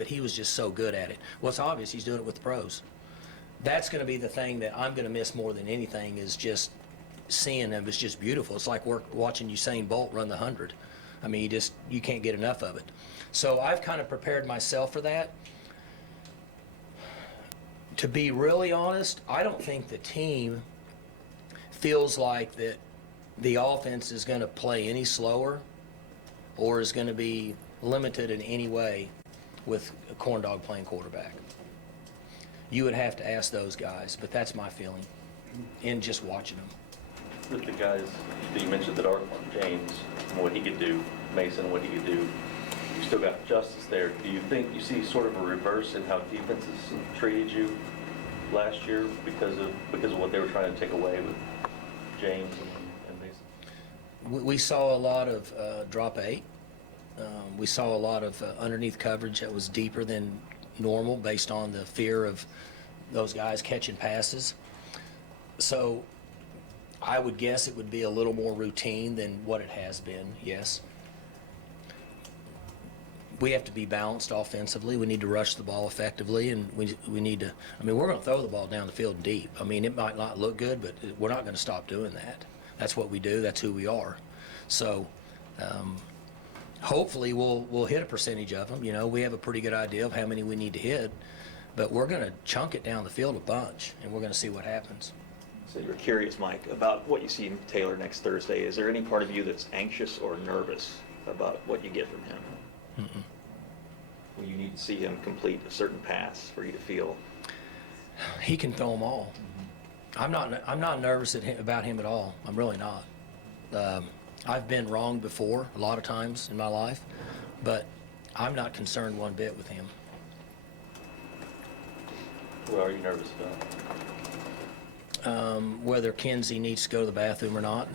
but he was just so good at it. Well, it's obvious he's doing it with the pros. That's going to be the thing that I'm going to miss more than anything, is just seeing him. It's just beautiful. It's like watching Usain Bolt run the 100. I mean, you can't get enough of it. So I've kind of prepared myself for that. To be really honest, I don't think the team feels like that the offense is going to play any slower or is going to be limited in any way with a corn dog playing quarterback. You would have to ask those guys, but that's my feeling in just watching them. With the guys that you mentioned that are on James and what he could do, Mason, what he could do, you still got Justice there. Do you think you see sort of a reverse in how defenses treated you last year because of what they were trying to take away with James and Mason? We saw a lot of drop 8. We saw a lot of underneath coverage that was deeper than normal based on the fear of those guys catching passes. So I would guess it would be a little more routine than what it has been, yes. We have to be balanced offensively. We need to rush the ball effectively, and we need to, I mean, we're going to throw the ball down the field deep. I mean, it might not look good, but we're not going to stop doing that. That's what we do. That's who we are. So hopefully we'll hit a percentage of them. You know, we have a pretty good idea of how many we need to hit, but we're going to chunk it down the field a bunch, and we're going to see what happens. So you're curious, Mike, about what you see in Taylor next Thursday. Is there any part of you that's anxious or nervous about what you get from him? Mm-mm. Will you need to see him complete a certain pass for you to feel? He can throw them all. I'm not nervous about him at all. I'm really not. I've been wrong before a lot of times in my life, but I'm not concerned one bit with him. What are you nervous about? Whether Kenzie needs to go to the bathroom or not.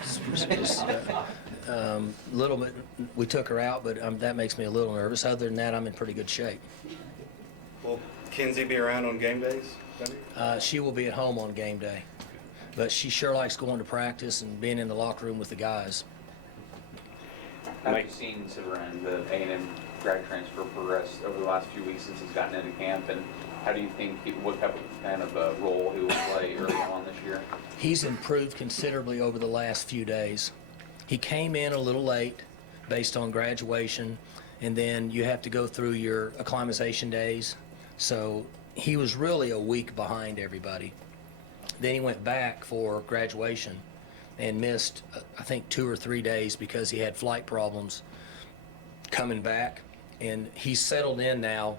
Little bit, we took her out, but that makes me a little nervous. Other than that, I'm in pretty good shape. Will Kenzie be around on game days? She will be at home on game day, but she sure likes going to practice and being in the locker room with the guys. How have you seen Severin, the A&M grad transfer, progress over the last few weeks since he's gotten into camp, and how do you think what kind of a role he will play early on this year? He's improved considerably over the last few days. He came in a little late based on graduation, and then you have to go through your acclimatization days. So he was really a week behind everybody. Then he went back for graduation and missed, I think, 2 or 3 days because he had flight problems coming back. And he's settled in now.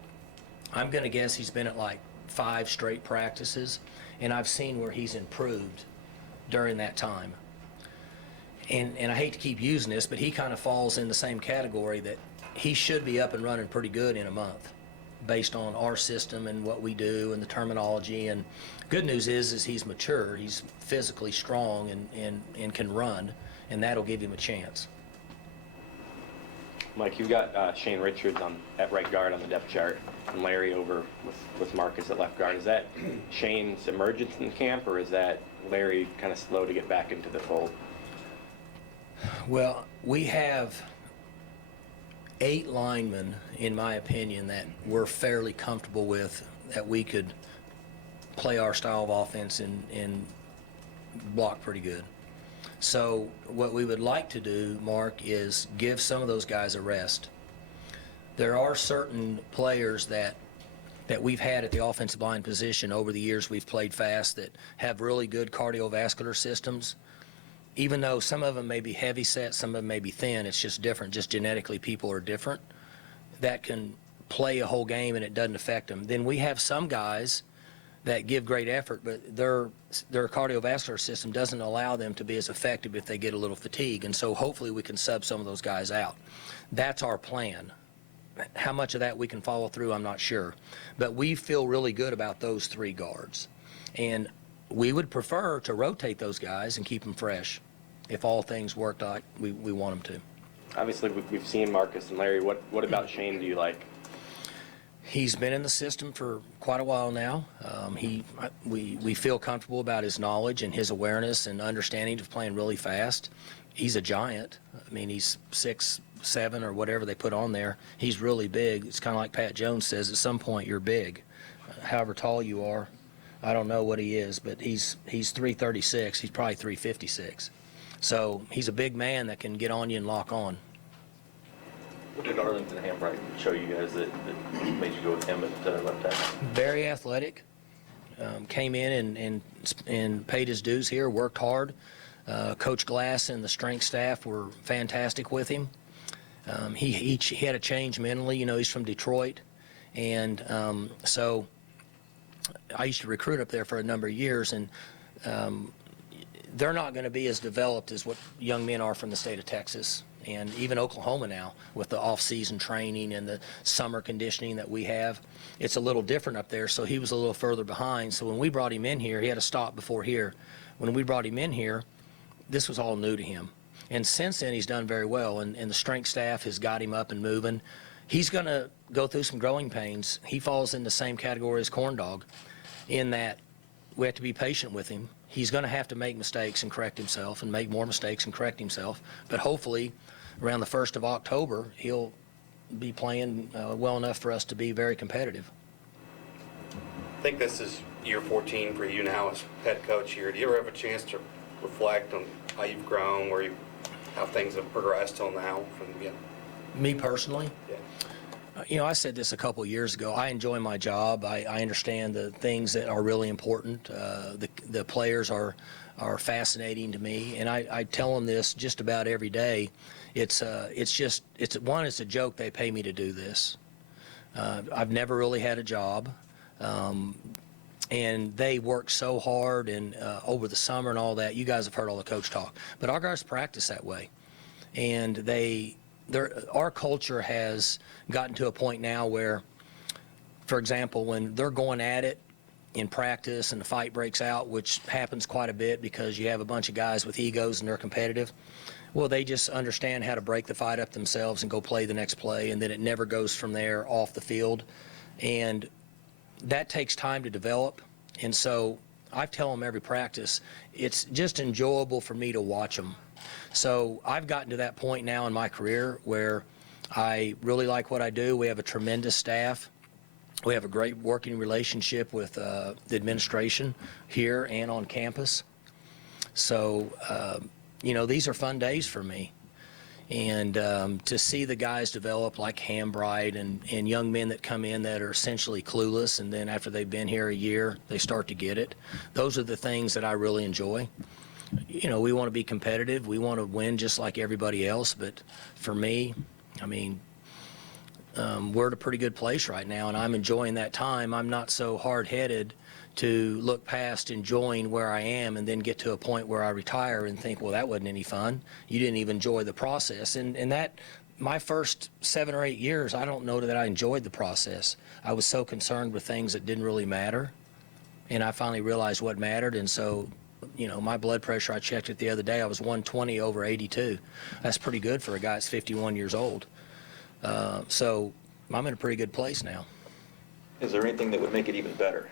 I'm going to guess he's been at like 5 straight practices, and I've seen where he's improved during that time. And I hate to keep using this, but he kind of falls in the same category that he should be up and running pretty good in a month based on our system and what we do and the terminology. And good news is he's mature, he's physically strong and can run, and that'll give him a chance. Mike, you've got Shane Richards at right guard on the depth chart and Larry over with Marcus at left guard. Is that Shane's emergence in camp, or is that Larry kind of slow to get back into the fold? Well, we have 8 linemen, in my opinion, that we're fairly comfortable with, that we could play our style of offense and block pretty good. So what we would like to do, Mark, is give some of those guys a rest. There are certain players that we've had at the offensive line position over the years we've played fast that have really good cardiovascular systems. Even though some of them may be heavy set, some of them may be thin, it's just different. Just genetically, people are different. That can play a whole game and it doesn't affect them. Then we have some guys that give great effort, but their cardiovascular system doesn't allow them to be as effective if they get a little fatigue. And so hopefully we can sub some of those guys out. That's our plan. How much of that we can follow through, I'm not sure. But we feel really good about those 3 guards. And we would prefer to rotate those guys and keep them fresh if all things worked like we want them to. Obviously, we've seen Marcus and Larry. What about Shane do you like? He's been in the system for quite a while now. We feel comfortable about his knowledge and his awareness and understanding of playing really fast. He's a giant. I mean, he's 6'6", 6'7" or whatever they put on there. He's really big. It's kind of like Pat Jones says, at some point you're big. However tall you are, I don't know what he is, but he's 336. He's probably 356. So he's a big man that can get on you and lock on. What did Arlington Hambright show you guys that made you go with him at left tackle? Very athletic. Came in and paid his dues here, worked hard. Coach Glass and the strength staff were fantastic with him. He had a change mentally. You know, he's from Detroit. And so I used to recruit up there for a number of years, and they're not going to be as developed as what young men are from the state of Texas and even Oklahoma now with the off-season training and the summer conditioning that we have. It's a little different up there, so he was a little further behind. So when we brought him in here, he had to stop before here. When we brought him in here, this was all new to him. And since then, he's done very well, and the strength staff has got him up and moving. He's going to go through some growing pains. He falls in the same category as Corn Dog in that we have to be patient with him. He's going to have to make mistakes and correct himself and make more mistakes and correct himself. But hopefully, around the 1st of October, he'll be playing well enough for us to be very competitive. I think this is year 14 for you now as head coach here. Do you ever have a chance to reflect on how you've grown, how things have progressed till now? Me personally? Yeah. You know, I said this a couple of years ago. I enjoy my job. I understand the things that are really important. The players are fascinating to me, and I tell them this just about every day. It's a joke they pay me to do this. I've never really had a job, and they work so hard and over the summer and all that. You guys have heard all the coach talk, but our guys practice that way, and our culture has gotten to a point now where, for example, when they're going at it in practice and the fight breaks out, which happens quite a bit because you have a bunch of guys with egos and they're competitive, well, they just understand how to break the fight up themselves and go play the next play, and then it never goes from there off the field. And that takes time to develop. And so I tell them every practice, it's just enjoyable for me to watch them. So I've gotten to that point now in my career where I really like what I do. We have a tremendous staff. We have a great working relationship with the administration here and on campus. So, you know, these are fun days for me. And to see the guys develop like Hambright and young men that come in that are essentially clueless, and then after they've been here a year, they start to get it. Those are the things that I really enjoy. You know, we want to be competitive. We want to win just like everybody else. But for me, I mean, we're at a pretty good place right now, and I'm enjoying that time. I'm not so hard-headed to look past enjoying where I am and then get to a point where I retire and think, well, that wasn't any fun. You didn't even enjoy the process. And that, my first 7 or 8 years, I don't know that I enjoyed the process. I was so concerned with things that didn't really matter, and I finally realized what mattered. And so, you know, my blood pressure, I checked it the other day, I was 120 over 82. That's pretty good for a guy that's 51 years old. So I'm in a pretty good place now. Is there anything that would make it even better?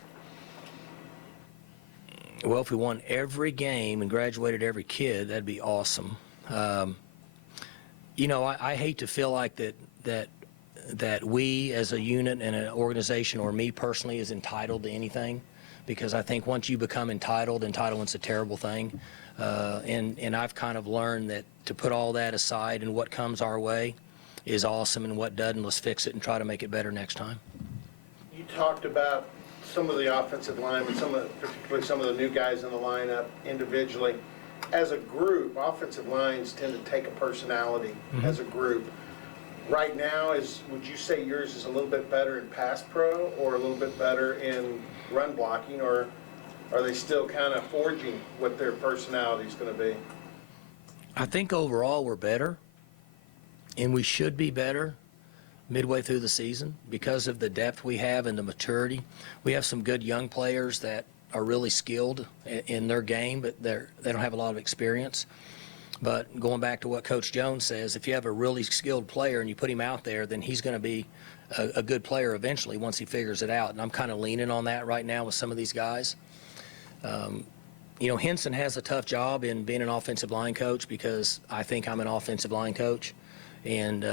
Well, if we won every game and graduated every kid, that'd be awesome. You know, I hate to feel like that we as a unit and an organization, or me personally, is entitled to anything, because I think once you become entitled, entitlement's a terrible thing. And I've kind of learned that to put all that aside and what comes our way is awesome, and what doesn't, let's fix it and try to make it better next time. You talked about some of the offensive linemen, particularly some of the new guys in the lineup individually. As a group, offensive lines tend to take a personality as a group. Right now, would you say yours is a little bit better in pass pro or a little bit better in run blocking, or are they still kind of forging what their personality is going to be? I think overall we're better, and we should be better midway through the season because of the depth we have and the maturity. We have some good young players that are really skilled in their game, but they don't have a lot of experience. But going back to what Coach Jones says, if you have a really skilled player and you put him out there, then he's going to be a good player eventually once he figures it out. And I'm kind of leaning on that right now with some of these guys. You know, Henson has a tough job in being an offensive line coach because I think I'm an offensive line coach. And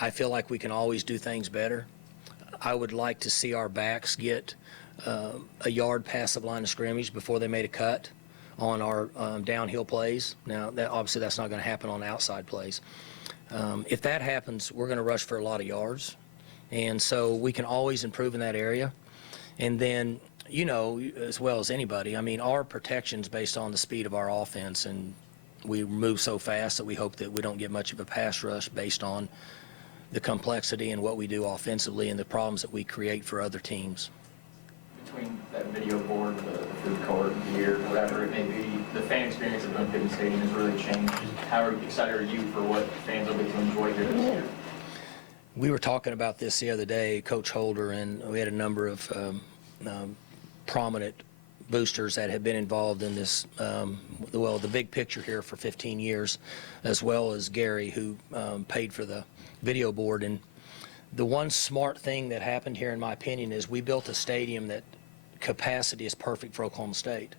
I feel like we can always do things better. I would like to see our backs get a yard past the line of scrimmage before they made a cut on our downhill plays. Now, obviously that's not going to happen on outside plays. If that happens, we're going to rush for a lot of yards. And so we can always improve in that area. And then, you know, as well as anybody, I mean, our protection's based on the speed of our offense, and we move so fast that we hope that we don't get much of a pass rush based on the complexity and what we do offensively and the problems that we create for other teams. Between that video board, the food court, gear, whatever it may be, the fan experience at Glenn Pittman Stadium has really changed. How excited are you for what fans will get to enjoy here this year? We were talking about this the other day, Coach Holder, and we had a number of prominent boosters that have been involved in this, the big picture here for 15 years, as well as Gary, who paid for the video board. And the one smart thing that happened here, in my opinion, is we built a stadium that capacity is perfect for Oklahoma State.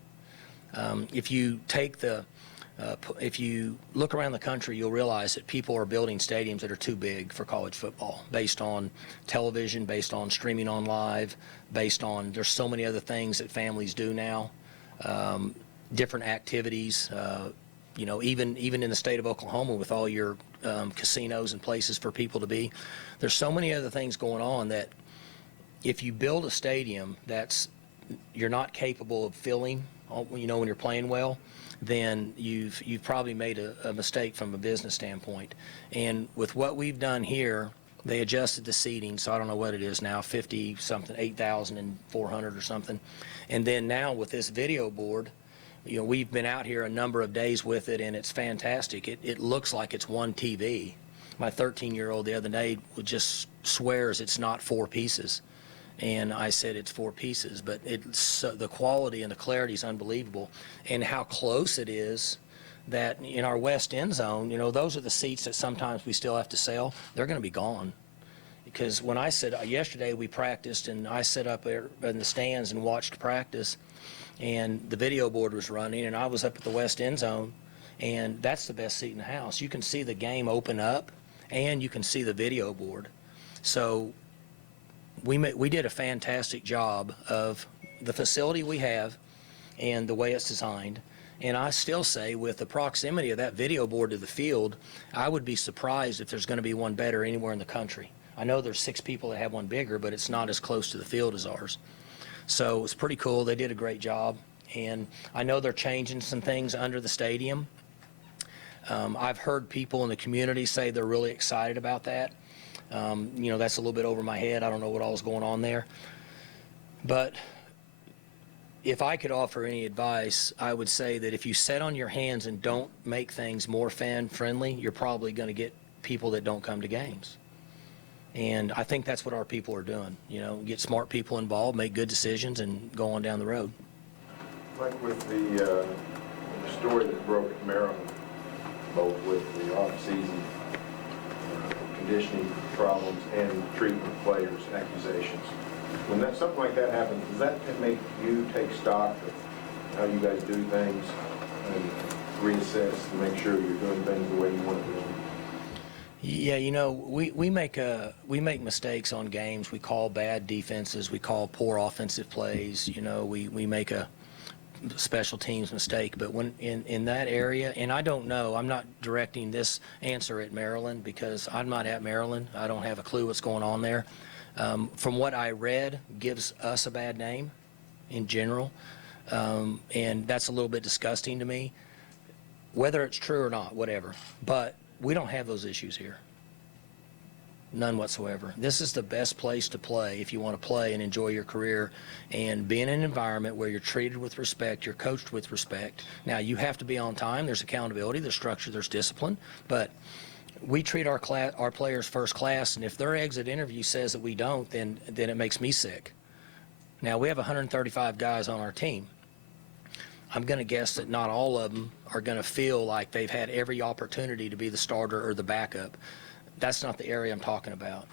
If you take if you look around the country, you'll realize that people are building stadiums that are too big for college football, based on television, based on streaming on live, based on, there's so many other things that families do now, different activities, you know, even in the state of Oklahoma with all your casinos and places for people to be. There's so many other things going on that if you build a stadium that's you're not capable of filling, you know, when you're playing well, then you've probably made a mistake from a business standpoint. And with what we've done here, they adjusted the seating, so I don't know what it is now, 50-something, 8,400 or something. And then now with this video board, you know, we've been out here a number of days with it, and it's fantastic. It looks like it's one TV. My 13-year-old the other day just swears it's not 4 pieces. And I said it's 4 pieces, but the quality and the clarity is unbelievable. And how close it is that in our west end zone, you know, those are the seats that sometimes we still have to sell. They're going to be gone. Because when I said, yesterday we practiced, and I sat up there in the stands and watched practice, and the video board was running, and I was up at the west end zone, and that's the best seat in the house. You can see the game open up, and you can see the video board. So we did a fantastic job of the facility we have and the way it's designed. And I still say, with the proximity of that video board to the field, I would be surprised if there's going to be one better anywhere in the country. I know there's 6 people that have one bigger, but it's not as close to the field as ours. So it's pretty cool. They did a great job. And I know they're changing some things under the stadium. I've heard people in the community say they're really excited about that. You know, that's a little bit over my head. I don't know what all is going on there. But if I could offer any advice, I would say that if you sit on your hands and don't make things more fan-friendly, you're probably going to get people that don't come to games. And I think that's what our people are doing. You know, get smart people involved, make good decisions, and go on down the road. Like with the story that broke at Maryland, both with the off-season conditioning problems and treatment of players, accusations. When something like that happens, does that make you take stock of how you guys do things and reassess to make sure you're doing things the way you want to do them? Yeah, you know, we make mistakes on games. We call bad defenses. We call poor offensive plays. You know, we make a special teams mistake. But when in that area, and I don't know, I'm not directing this answer at Maryland because I'm not at Maryland. I don't have a clue what's going on there. From what I read, gives us a bad name in general, and that's a little bit disgusting to me. Whether it's true or not, whatever. But we don't have those issues here. None whatsoever. This is the best place to play if you want to play and enjoy your career and be in an environment where you're treated with respect, you're coached with respect. Now, you have to be on time. There's accountability, there's structure, there's discipline. But we treat our players first class, and if their exit interview says that we don't, then it makes me sick. Now, we have 135 guys on our team. I'm going to guess that not all of them are going to feel like they've had every opportunity to be the starter or the backup. That's not the area I'm talking about.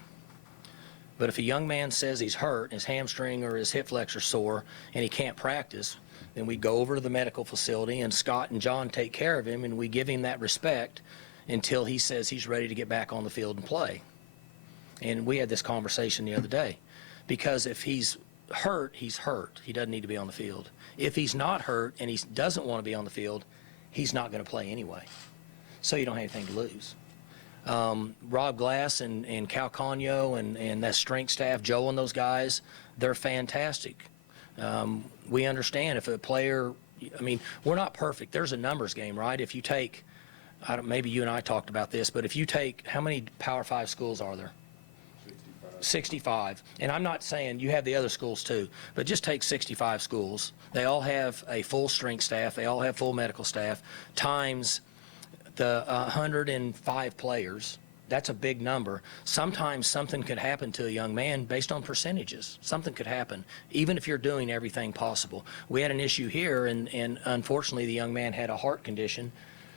But if a young man says he's hurt, his hamstring or his hip flexor sore, and he can't practice, then we go over to the medical facility, and Scott and John take care of him, and we give him that respect. until he says he's ready to get back on the field and play. And we had this conversation the other day, because if he's hurt, he's hurt. He doesn't need to be on the field. If he's not hurt and he doesn't want to be on the field, he's not going to play anyway. So you don't have anything to lose. Rob Glass and Cal Conyo and that strength staff, Joe and those guys, they're fantastic. We understand if a player, I mean, we're not perfect. There's a numbers game, right? If you take, maybe you and I talked about this, but if you take, how many Power 5 schools are there? 65. And I'm not saying you have the other schools too, but just take 65 schools. They all have a full strength staff. They all have full medical staff times the 105 players. That's a big number. Sometimes something could happen to a young man based on percentages. Something could happen, even if you're doing everything possible. We had an issue here, and unfortunately the young man had a heart condition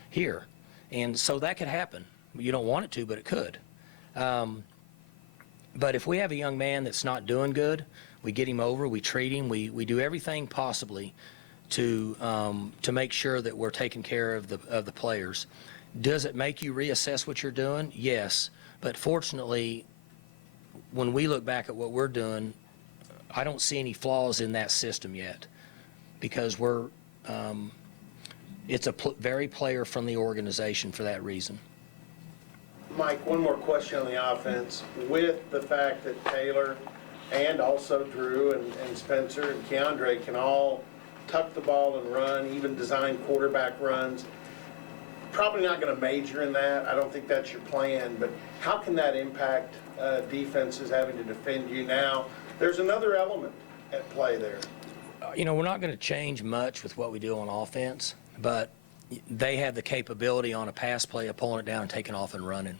here. And so that could happen. You don't want it to, but it could. But if we have a young man that's not doing good, we get him over, we treat him, we do everything possibly to make sure that we're taking care of the players. Does it make you reassess what you're doing? Yes. But fortunately, when we look back at what we're doing, I don't see any flaws in that system yet, because it's a very player-friendly organization for that reason. Mike, one more question on the offense. With the fact that Taylor and also Drew and Spencer and Keandre can all tuck the ball and run, even design quarterback runs, probably not going to major in that. I don't think that's your plan, but how can that impact defenses having to defend you now? There's another element at play there. You know, we're not going to change much with what we do on offense, but they have the capability on a pass play of pulling it down and taking off and running.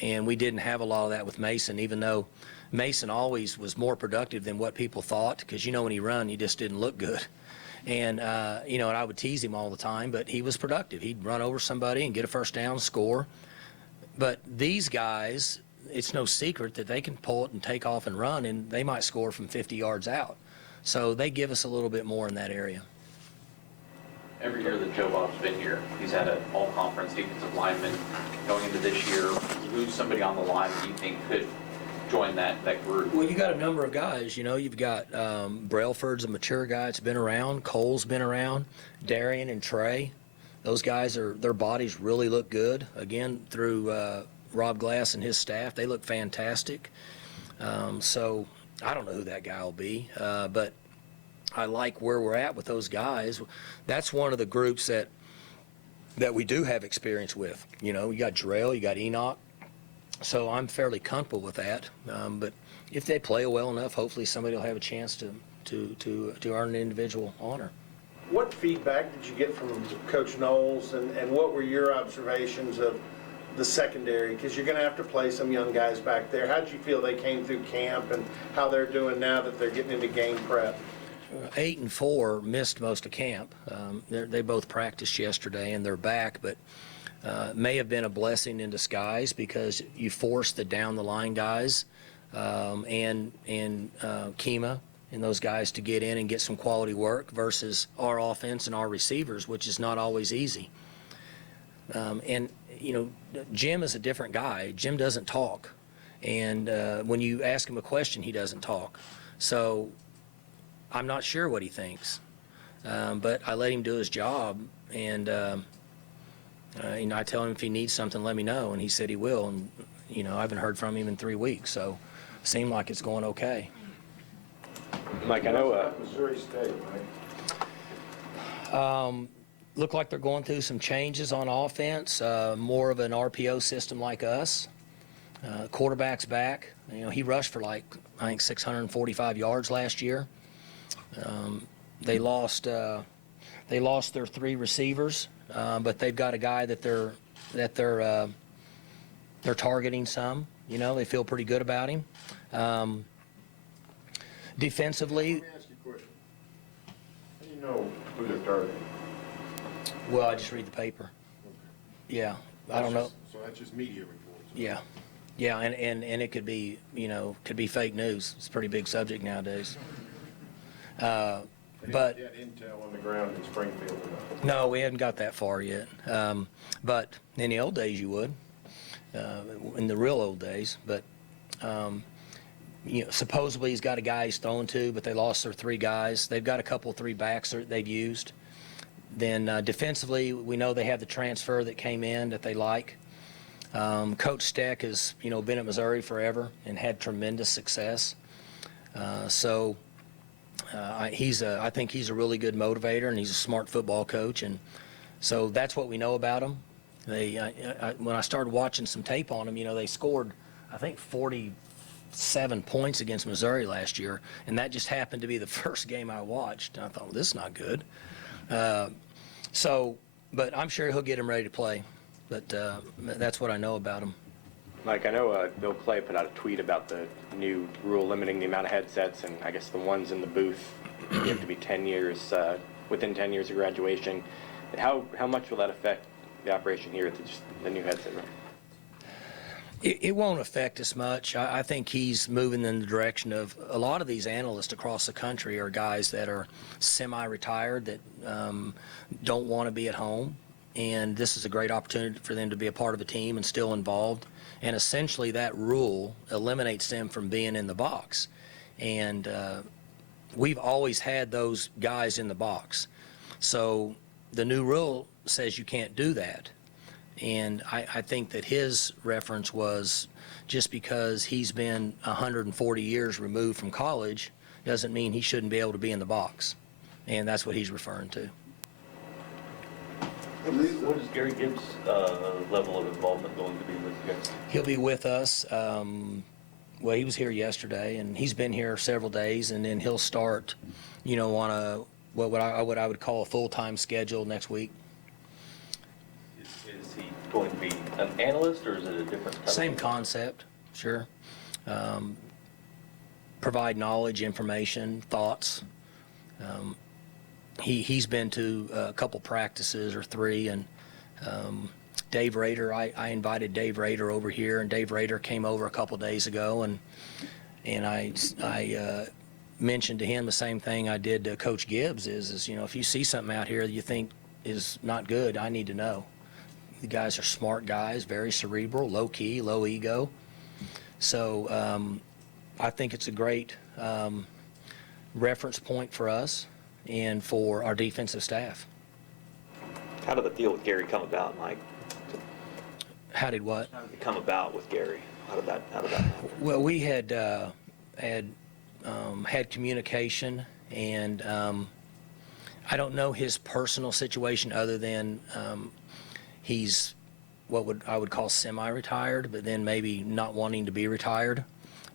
And we didn't have a lot of that with Mason, even though Mason always was more productive than what people thought, because, you know, when he run, he just didn't look good. And, you know, and I would tease him all the time, but he was productive. He'd run over somebody and get a first down, score. But these guys, it's no secret that they can pull it and take off and run, and they might score from 50 yards out. So they give us a little bit more in that area. Every year that Joe Bob's been here, he's had an all-conference defensive lineman. Going into this year, who's somebody on the line that you think could join that group? Well, you got a number of guys. You know, you've got Brailford's a mature guy that's been around. Cole's been around. Darian and Trey, those guys, their bodies really look good. Again, through Rob Glass and his staff, they look fantastic. So I don't know who that guy will be, but I like where we're at with those guys. That's one of the groups that we do have experience with. You know, you got Jarrell, you got Enoch. So I'm fairly comfortable with that. But if they play well enough, hopefully somebody will have a chance to earn an individual honor. What feedback did you get from Coach Knowles, and what were your observations of the secondary? Because you're going to have to play some young guys back there. How did you feel they came through camp and how they're doing now that they're getting into game prep? 8 and 4 missed most of camp. They both practiced yesterday and they're back, but may have been a blessing in disguise, because you forced the down the line guys and Kima and those guys to get in and get some quality work versus our offense and our receivers, which is not always easy. And you know, Jim is a different guy. Jim doesn't talk, and when you ask him a question, he doesn't talk. So I'm not sure what he thinks, but I let him do his job, and you know, I tell him if he needs something, let me know, and he said he will. And you know, I haven't heard from him in 3 weeks, so it seemed like it's going okay. Mike, I know. Missouri State, right? Look like they're going through some changes on offense, more of an RPO system like us. Quarterback's back. You know, he rushed for like, I think, 645 yards last year. They lost their 3 receivers, but they've got a guy that they're targeting some. You know, they feel pretty good about him. Defensively, Let me ask you a question. How do you know who they're targeting? well, I just read the paper. Yeah, I don't know. So that's just media reports? Yeah, and it could be, you know, could be fake news. It's a pretty big subject nowadays. But Yet intel on the ground in Springfield enough. no, we hadn't got that far yet. But in the old days, you would, in the real old days. But supposedly he's got a guy he's throwing to, but they lost their 3 guys. They've got a couple 3 backs that they've used. Then defensively, we know they have the transfer that came in that they like. Coach Steck has, been at Missouri forever and had tremendous success. I think he's a really good motivator, and he's a smart football coach, and so that's what we know about him. When I started watching some tape on him, they scored, I think, 47 points against Missouri last year, and that just happened to be the first game I watched. And I thought, well, this is not good. But I'm sure he'll get him ready to play. But that's what I know about him. Mike, I know Bill Clay put out a tweet about the new rule limiting the amount of headsets, and I guess the ones in the booth, you have to be 10 years, within 10 years of graduation. How much will that affect the operation here at the new headset room? It won't affect us much. I think he's moving in the direction of a lot of these analysts across the country are guys that are semi-retired that don't want to be at home. And this is a great opportunity for them to be a part of a team and still involved. And essentially that rule eliminates them from being in the box. And we've always had those guys in the box. So the new rule says you can't do that. And I think that his reference was just because he's been 140 years removed from college doesn't mean he shouldn't be able to be in the box. And that's what he's referring to. What is Gary Gibbs' level of involvement going to be with you guys? He'll be with us. Well, he was here yesterday, and he's been here several days, and then he'll start, on a what I would call a full-time schedule next week. Is he going to be an analyst, or is it a different type? Same concept, sure. Provide knowledge, information, thoughts. He's been to a couple practices or 3, and Dave Rader, I invited Dave Rader over here, and Dave Rader came over a couple days ago, and I mentioned to him the same thing I did to Coach Gibbs is if you see something out here that you think is not good, I need to know. The guys are smart guys, very cerebral, low key, low ego. So I think it's a great reference point for us and for our defensive staff. How did the deal with Gary come about, Mike? How did what? How did it come about with Gary? How did that happen? Well, we had had communication, and I don't know his personal situation other than he's what I would call semi-retired, but then maybe not wanting to be retired,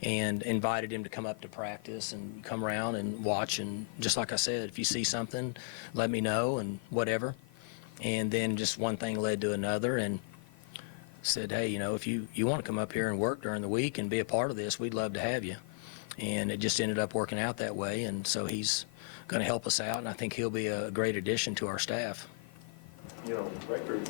and invited him to come up to practice and come around and watch. And just like I said, if you see something, let me know and whatever. And then just one thing led to another, and said, hey, if you want to come up here and work during the week and be a part of this, we'd love to have you. And it just ended up working out that way, and so he's going to help us out, and I think he'll be a great addition to our staff. Record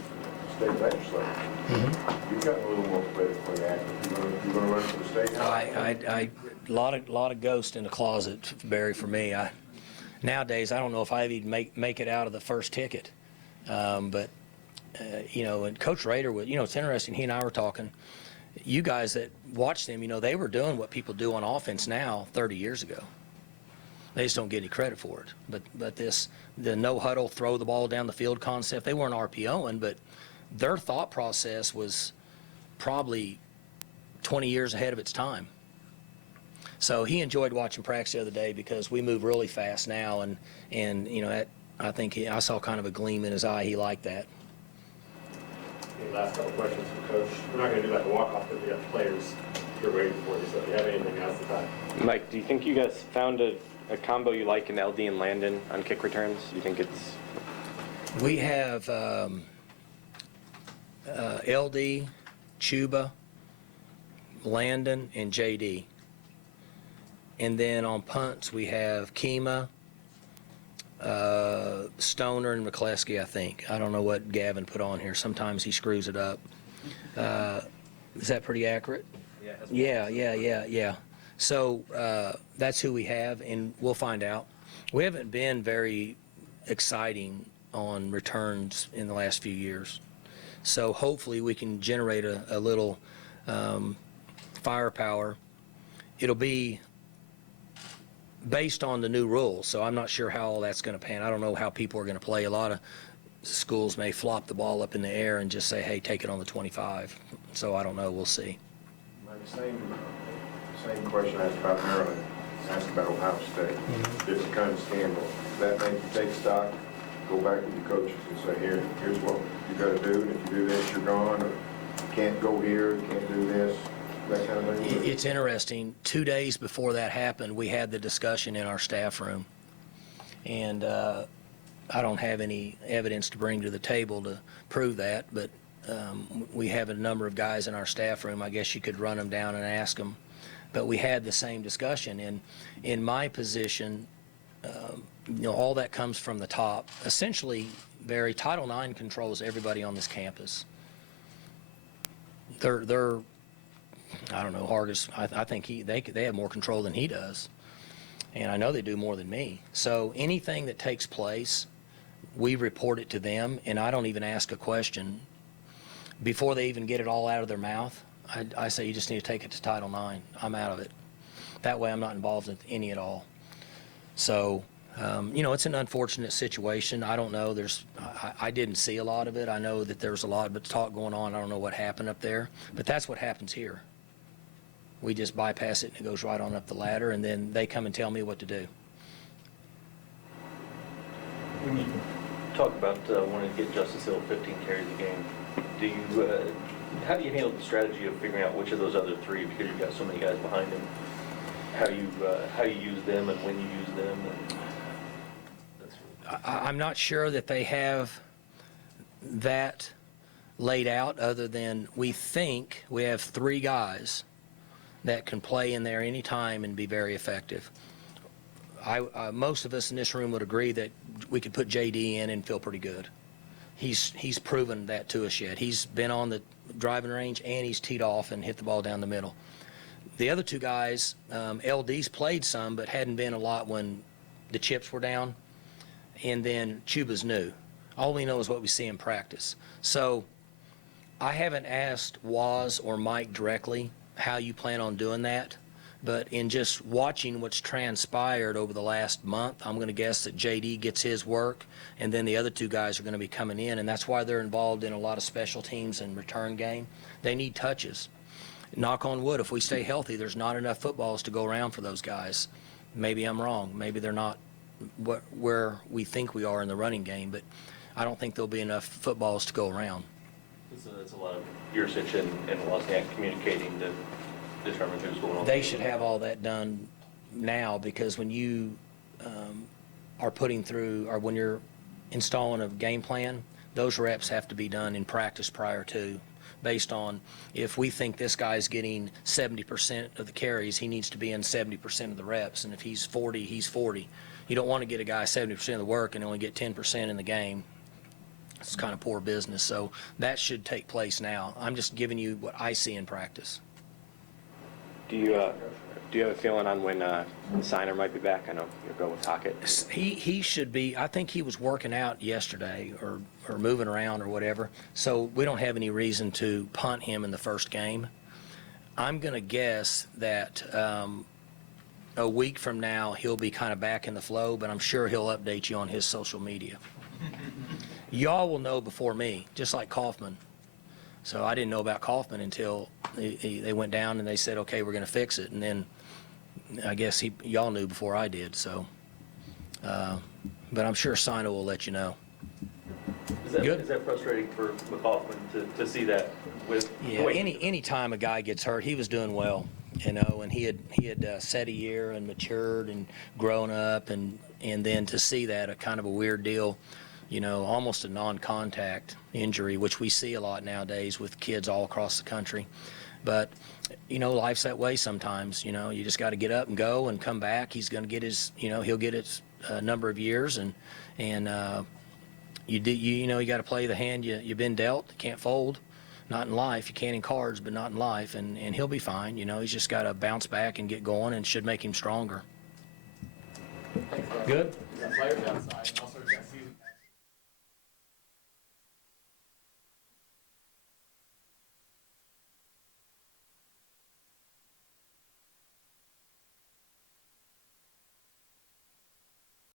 state legislature, you've gotten a little more politically active. You going to run for the state house? Lot of ghost in the closet, Barry, for me. Nowadays, I don't know if I even make it out of the first ticket. And Coach Rader, it's interesting, he and I were talking. You guys that watch them, they were doing what people do on offense now 30 years ago. They just don't get any credit for it. But the no huddle, throw the ball down the field concept, they weren't RPOing, but their thought process was probably 20 years ahead of its time. So he enjoyed watching practice the other day because we move really fast now, and I think I saw kind of a gleam in his eye. He liked that. Okay, last couple questions for Coach. We're not going to do like a walk-off, but we got players you're waiting for you, so if you have anything, now's the time. Mike, do you think you guys found a combo you like in LD and Landon on kick returns? Do you think it's... We have LD, Chuba, Landon, and JD. And then on punts, we have Kima, Stoner, and McCleskey, I think. I don't know what Gavin put on here. Sometimes he screws it up. Is that pretty accurate? Yeah. So that's who we have, and we'll find out. We haven't been very exciting on returns in the last few years. So hopefully we can generate a little firepower. It'll be based on the new rules, so I'm not sure how all that's going to pan. I don't know how people are going to play. A lot of schools may flop the ball up in the air and just say, hey, take it on the 25. So I don't know. We'll see. Same question asked about Maryland, asked about Ohio State. Different kind of scandal. That make you take stock, go back with your coaches and say, here's what you got to do, and if you do this, you're gone, or you can't go here, you can't do this, that kind of thing? It's interesting. 2 days before that happened, we had the discussion in our staff room. And I don't have any evidence to bring to the table to prove that, but we have a number of guys in our staff room. I guess you could run them down and ask them. But we had the same discussion. And in my position, all that comes from the top. Essentially, Barry, Title IX controls everybody on this campus. They're I don't know, Hargis, I think they have more control than he does. And I know they do more than me. So anything that takes place, we report it to them, and I don't even ask a question. Before they even get it all out of their mouth, I say, you just need to take it to Title IX. I'm out of it. That way I'm not involved in any at all. So, it's an unfortunate situation. I don't know. I didn't see a lot of it. I know that there's a lot of talk going on. I don't know what happened up there. But that's what happens here. We just bypass it, and it goes right on up the ladder, and then they come and tell me what to do. When you talk about wanting to get Justice Hill 15 carries a game, how do you handle the strategy of figuring out which of those other three, because you've got so many guys behind him, how you use them and when you use them? I'm not sure that they have that laid out, other than we think we have three guys that can play in there anytime and be very effective. Most of us in this room would agree that we could put JD in and feel pretty good. He's proven that to us yet. He's been on the driving range, and he's teed off and hit the ball down the middle. The other two guys, LD's played some, but hadn't been a lot when the chips were down. And then Chuba's new. All we know is what we see in practice. So I haven't asked Waz or Mike directly how you plan on doing that. But in just watching what's transpired over the last month, I'm going to guess that JD gets his work, and then the other two guys are going to be coming in, and that's why they're involved in a lot of special teams and return game. They need touches. Knock on wood, if we stay healthy, there's not enough footballs to go around for those guys. Maybe I'm wrong. Maybe they're not where we think we are in the running game, but I don't think there'll be enough footballs to go around. That's a lot of Yursich and Wozniak communicating to determine who's going on. They should have all that done now, because when you are putting through, or when you're installing a game plan, those reps have to be done in practice prior to, based on if we think this guy's getting 70% of the carries, he needs to be in 70% of the reps. And if he's 40, he's 40. You don't want to get a guy 70% of the work and only get 10% in the game. It's kind of poor business. So that should take place now. I'm just giving you what I see in practice. Do you have a feeling on when Signer might be back? I know you'll go with Hockett. He should be. I think he was working out yesterday or moving around or whatever. So we don't have any reason to punt him in the first game. I'm going to guess that a week from now he'll be kind of back in the flow, but I'm sure he'll update you on his social media. Y'all will know before me, just like Kaufman. So I didn't know about Kaufman until they went down and they said, okay, we're going to fix it. And then I guess y'all knew before I did. So, but I'm sure Sino will let you know. Is that frustrating for McCaughlin to see that with? Yeah, any time a guy gets hurt, he was doing well, and he had set a year and matured and grown up, and then to see that, a kind of a weird deal, almost a non-contact injury, which we see a lot nowadays with kids all across the country. But, life's that way sometimes. You just got to get up and go and come back. He's going to get his, he'll get his number of years, and you got to play the hand you've been dealt. You can't fold. Not in life. You can in cards, but not in life. And he'll be fine. He's just got to bounce back and get going, and should make him stronger. Good? We've got players outside, and also